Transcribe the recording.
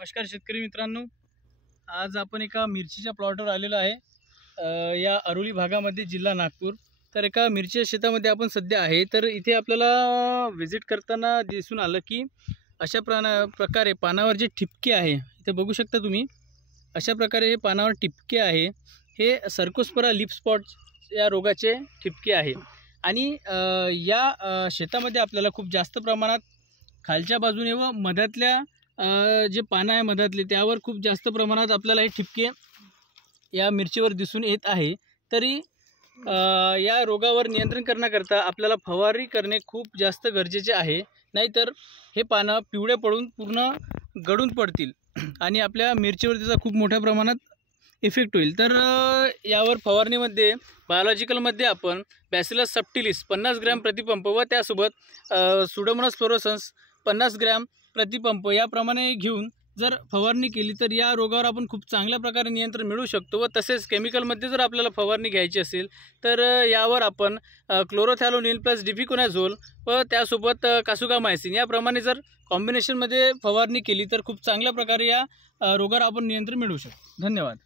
नमस्कार शेतकरी मित्रांनो, आज आपण एका मिरचीच्या प्लॉटवर आलेलो आहे या अरोली भागामध्ये, जिल्हा नागपूर। तर एका मिरचीच्या शेतामध्ये आपण सध्या आहे। तर इथे आपल्याला व्हिजिट करताना दिसून आलं की अशा प्रकारे पानावर जे ठिपके आहे, इथे बघू शकता तुम्ही, अशा प्रकारे हे पानावर ठिपके आहे। हे सर्कोस्पोरा लीफ स्पॉट या रोगाचे ठिपके आहे। आणि या शेतामध्ये आपल्याला खूप जास्त प्रमाणात खालच्या बाजूने व मधातल्या जे पानं आहे मधातले, त्यावर खूप जास्त प्रमाणात आपल्याला हे ठिपके या मिरचीवर दिसून येत आहे। तरी या रोगावर नियंत्रण करण्याकरता आपल्याला फवारणी करणे खूप जास्त गरजेचे आहे, नाहीतर हे पानं पिवळे पडून पूर्ण गळून पडतील आणि आपल्या मिरचीवर त्याचा खूप मोठ्या प्रमाणात इफेक्ट होईल। तर यावर फवारणीमध्ये बायोलॉजिकलमध्ये आपण बॅसिलस सबटिलिस 50 ग्रॅम प्रतिपंप व त्यासोबत सुडोमोनास फ्लोरोसन्स 50 ग्रॅम प्रतिपंप याप्रमाणे घेऊन जर फवारणी केली तर या रोगावर आपण खूप चांगल्या प्रकारे नियंत्रण मिळवू शकतो। व तसेच केमिकलमध्ये जर आपल्याला फवारणी घ्यायची असेल तर यावर आपण क्लोरोथॅलोनिल प्लस डिफिकोनाझोल व त्यासोबत कासुगामायसिन याप्रमाणे जर कॉम्बिनेशनमध्ये फवारणी केली तर खूप चांगल्या प्रकारे या रोगावर आपण नियंत्रण मिळवू शकतो। धन्यवाद।